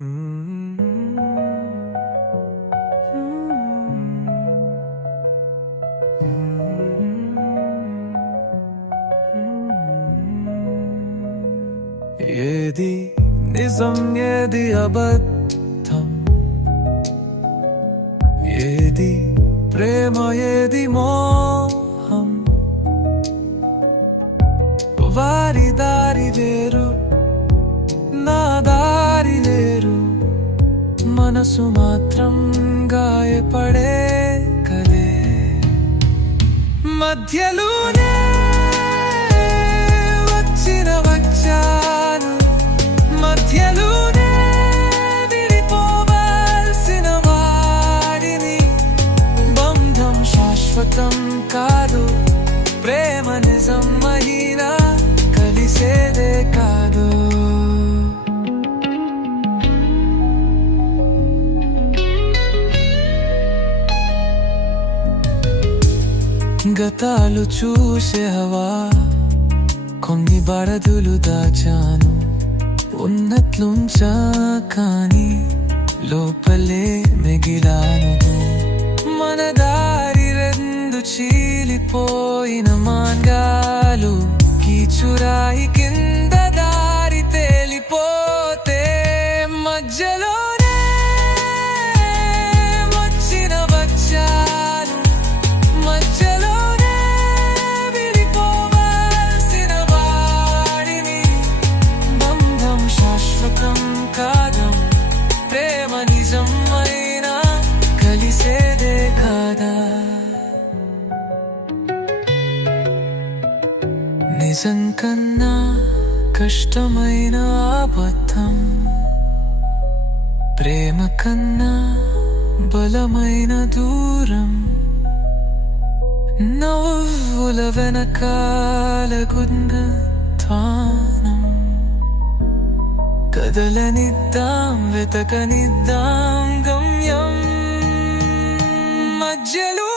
ఏది నిజం ఏది అబద్ధం, ఏది ప్రేమ ఏది మోహం, వారి దారి వేరు నా దారి వేరు, మనసు మాత్రం గాయపడే కదే మధ్యలోనే వచ్చాను, మధ్యలోనే విడిపోవాల్సిన వాడిని. బంధం శాశ్వతం కాదు, ప్రేమ నిజమైనా కలిసేదే కాదు. గతాలు చూసే హవా, కొన్ని బరదులు దాచాను, ఉన్నట్లుంచా కానీ లోపలే మిగిలాను. మన దారి రెండు చీలిపోయిన మాంగాలు, కీచురాయి కింద దారి తేలిపోతే మధ్యలోనే వచ్చాను, మధ్యలోనే విడిపోవాల్సిన వాడిని. బంధం శాశ్వతం కాదు, ప్రేమ నిజమైనా కలిసేదే కాదా. నిజం కన్నా కష్టమైన అబద్ధం, ప్రేమ కన్నా బలమైన దూరం. నవ్వుల వెనకాల గున్న తానం, కదలనిద్దాం వెతకనిద్దాం గమ్యం. మధ్యలో